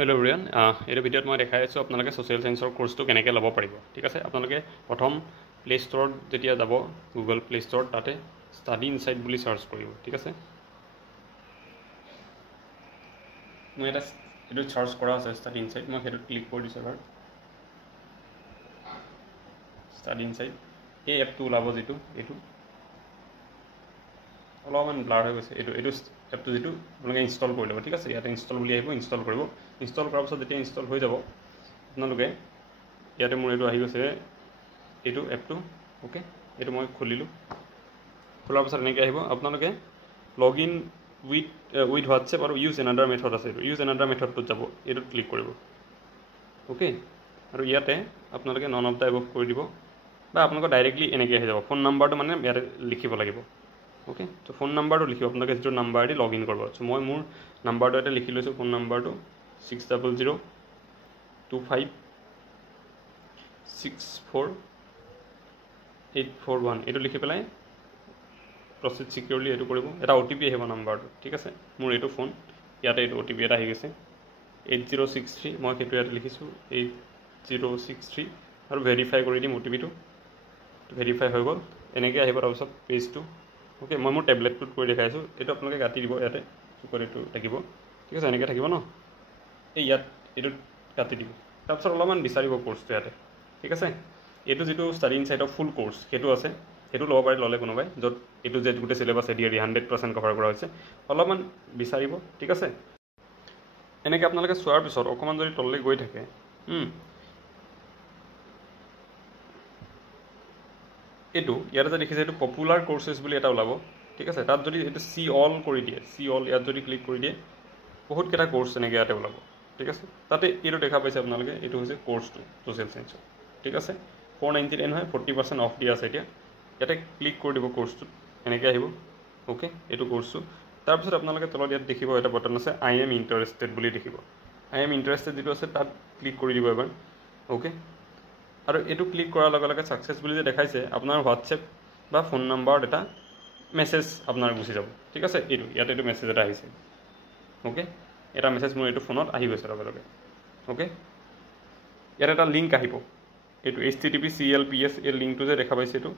Hello' everyone, এইটো ভিডিঅ'ত মই দেখাই আছোঁ আপোনালোকে ছ'চিয়েল চায়েন্সৰ কোৰ্চটো কেনেকৈ ল'ব পাৰিব। ঠিক আছে, আপোনালোকে প্ৰথম প্লে ষ্ট'ৰত যেতিয়া যাব, গুগল প্লে ষ্ট'ৰত তাতে ষ্টাডি ইনচাইট বুলি চাৰ্চ কৰিব। ঠিক আছে, মই এটা এইটো চাৰ্চ কৰা আছে ষ্টাডি ইনচাইট, মই সেইটোত ক্লিক কৰি দিছোঁ এবাৰ। ষ্টাডি ইনচাইট এই এপটো ওলাব, যিটো এইটো অলপমান ব্লাৰ হৈ গৈছে, এইটো এপটো যিটো আপোনালোকে ইনষ্টল কৰি ল'ব। ঠিক আছে, ইয়াতে ইনষ্টল বুলি আহিব, ইনষ্টল কৰিব। ইনষ্টল কৰাৰ পাছত যেতিয়া ইনষ্টল হৈ যাব, আপোনালোকে ইয়াতে মোৰ এইটো আহি গৈছে, এইটো এপটো। অ'কে, এইটো মই খুলিলোঁ। খোলাৰ পাছত এনেকৈ আহিব, আপোনালোকে লগ ইন উইথ হোৱাটছএপ আৰু ইউজ এনাডাৰ মেথড আছে, এইটো ইউজ এনাডাৰ মেথডটোত যাব, এইটোত ক্লিক কৰিব। অ'কে, আৰু ইয়াতে আপোনালোকে নন অফ দ্য এবভ কৰি দিব, বা আপোনালোকৰ ডাইৰেক্টলি এনেকৈ আহি যাব। ফোন নাম্বাৰটো মানে ইয়াতে লিখিব লাগিব। অ'কে, তো ফোন নাম্বাৰটো লিখিব, আপোনালোকে যিটো নাম্বাৰ দি লগ ইন কৰিব। চ' মই মোৰ নাম্বাৰটো এটা লিখি লৈছোঁ, ফোন নাম্বাৰটো 600256481, এইটো লিখি পেলাই প্ৰচিড ছিকিউৰলি এইটো কৰিব। এটা OTP আহিব নাম্বাৰটো। ঠিক আছে, মোৰ এইটো ফোন, ইয়াতে এইটো OTP এটা আহি গৈছে 8063, মই সেইটো ইয়াতে লিখিছোঁ 8063, আৰু ভেৰিফাই কৰি দিম OTPটো। ভেৰিফাই হৈ গ'ল, এনেকৈ আহিব তাৰপিছত পেজটো। অ'কে, মই মোৰ টেবলেটটোত কৰি দেখাইছোঁ, এইটো আপোনালোকে কাটি দিব, ইয়াতে চুকত এইটো থাকিব। ঠিক আছে, এনেকৈ থাকিব ন, এই ইয়াত এইটোত কাটি দিব। তাৰপিছত অলপমান বিচাৰিব কোৰ্চটো ইয়াতে। ঠিক আছে, এইটো যিটো ষ্টাডি ইনচাইটৰ ফুল কোৰ্চ সেইটো আছে, সেইটো ল'ব পাৰি ল'লে কোনোবাই, য'ত এইটো যে গোটেই চিলেবাছ এৰি 100% কভাৰ কৰা হৈছে, অলপমান বিচাৰিব। ঠিক আছে, এনেকৈ আপোনালোকে চোৱাৰ পিছত অকণমান যদি তললৈ গৈ থাকে, এইটো ইয়াতে যে দেখিছে, এইটো পপুলাৰ কোৰ্চেছ বুলি এটা ওলাব। ঠিক আছে, তাত যদি এইটো চি অল কৰি দিয়ে, চি অল ইয়াত যদি ক্লিক কৰি দিয়ে, বহুতকেইটা কোৰ্চ এনেকৈ ইয়াতে ওলাব। ঠিক আছে, তাতে এইটো দেখা পাইছে আপোনালোকে, এইটো হৈছে কোৰ্চটো ছ'চিয়েল চায়েন্সৰ। ঠিক আছে, 499 হয়, 40% অফ দিয়া আছে এতিয়া। ইয়াতে ক্লিক কৰি দিব কোৰ্চটোত, এনেকৈ আহিব। অ'কে, এইটো কোৰ্চটো। তাৰপিছত আপোনালোকে তলত ইয়াত দেখিব এটা বটন আছে, আই এম ইণ্টাৰেষ্টেড বুলি দেখিব। আই এম ইণ্টাৰেষ্টেড যিটো আছে তাত ক্লিক কৰি দিব এবাৰ। অ'কে, আৰু এইটো ক্লিক কৰাৰ লগে লগে ছাকচেছ বুলি যে দেখাইছে, আপোনাৰ হোৱাটছএপ বা ফোন নাম্বাৰত এটা মেছেজ আপোনাৰ গুচি যাব। ঠিক আছে, এইটো ইয়াতে এইটো মেছেজ এটা আহিছে। অ'কে, এটা মেছেজ মোৰ এইটো ফোনত আহি গৈছে লগে লগে। অ'কে, ইয়াত এটা লিংক আহিব, এইটো HTTPS এই লিংকটো যে দেখা পাইছে, এইটো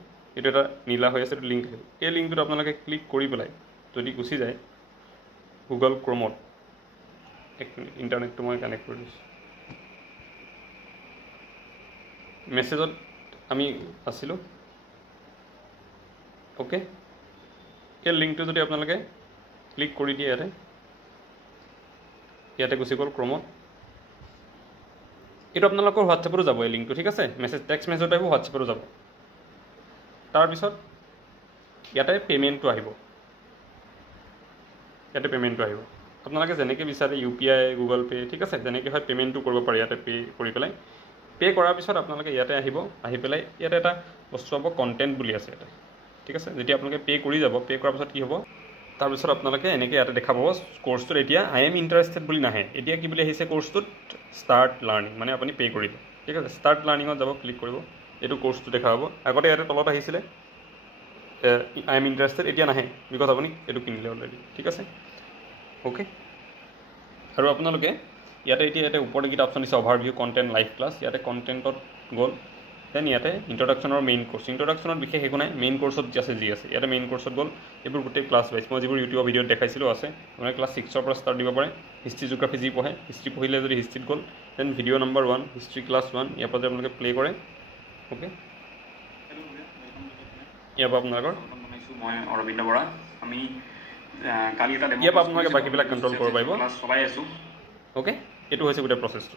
এটা নীলা হৈ আছে, এইটো লিংক আহিব। এই লিংকটোত আপোনালোকে ক্লিক কৰি পেলাই যদি গুচি যায় গুগল ক্ৰমত, এক মিনিট, ইণ্টাৰনেটটো মই কানেক্ট কৰি দিছোঁ। মেছেজত আমি আছিলোঁ। অ'কে, এই লিংকটো যদি আপোনালোকে ক্লিক কৰি দিয়ে, ইয়াতে গুচি গ'ল ক্ৰমত। এইটো আপোনালোকৰ হোৱাটছএপতো যাব এই লিংকটো। ঠিক আছে, টেক্সট মেছেজত আহিব, হোৱাটছএপতো যাব। তাৰপিছত ইয়াতে পে'মেণ্টটো আহিব, আপোনালোকে যেনেকৈ বিচাৰে, UPI, গুগল পে', ঠিক আছে, যেনেকৈ হয় পে'মেণ্টটো কৰিব পাৰে ইয়াতে। পে' কৰি পেলাই, পে' কৰাৰ পিছত আপোনালোকে ইয়াতে আহিব, আহি পেলাই ইয়াতে এটা বস্তু পাব, কণ্টেণ্ট বুলি আছে ইয়াতে। ঠিক আছে, যেতিয়া আপোনালোকে পে' কৰি যাব, পে' কৰাৰ পিছত কি হ'ব, তাৰপিছত আপোনালোকে এনেকৈ ইয়াতে দেখা পাব কোৰ্চটোত এতিয়া আই এম ইণ্টাৰেষ্টেড বুলি নাহে, এতিয়া কি বুলি আহিছে কোৰ্চটোত, ষ্টাৰ্ট লাৰ্ণিং, মানে আপুনি পে' কৰিব। ঠিক আছে, ষ্টাৰ্ট লাৰ্ণিঙত যাব, ক্লিক কৰিব, এইটো কোৰ্চটো দেখা পাব। আগতে ইয়াতে তলত আহিছিলে আই এম ইণ্টাৰেষ্টেড, এতিয়া নাহে, বিকজ আপুনি এইটো কিনিলে অলৰেডি। ঠিক আছে, অ'কে, আৰু আপোনালোকে ইয়াতে ওপৰত এইকেইটা অপশ্যন দিছে, অভাৰভিউ, কণ্টেণ্ট, লাইভ ক্লাছ। ইয়াতে কণ্টেণ্টত গ'ল, দেন ইয়াতে ইণ্ট্ৰডাকশ্যনৰ মেইন কোৰ্চ, ইণ্ট্ৰডাকশ্যনত বিশেষ একো নাই, মেইন কোৰ্চত যি আছে ইয়াতে মেইন কোৰ্চত গ'ল। এইবোৰ গোটেই ক্লাছ ৱাইজ মই যিবোৰ ইউটিউবৰ ভিডিঅ'ত দেখাইছিলোঁ আছে, আপোনালোকে ক্লাছ 6ৰ পৰা ষ্টাৰ্ট দিব পাৰে। হিষ্ট্ৰী জিঅ'গ্ৰাফী যি পঢ়ে, হিষ্ট্ৰী পঢ়িলে যদি হিষ্ট্ৰীত গ'ল, then video' number 1 history class 1, ইয়াৰ পৰা যদি আপোনালোকে প্লে কৰে। অ'কে, ইয়াৰ পৰা আপোনালোকৰ মই অৰবিন্দ বৰা, আমি কালি এটা ইয়াৰ পৰা আপোনালোকে বাকীবিলাক কণ্ট্ৰল কৰিব পাৰিব। ক্লাছ চলাই আছোঁ। অ'কে, এইটো হৈছে গোটেই প্ৰচেছটো।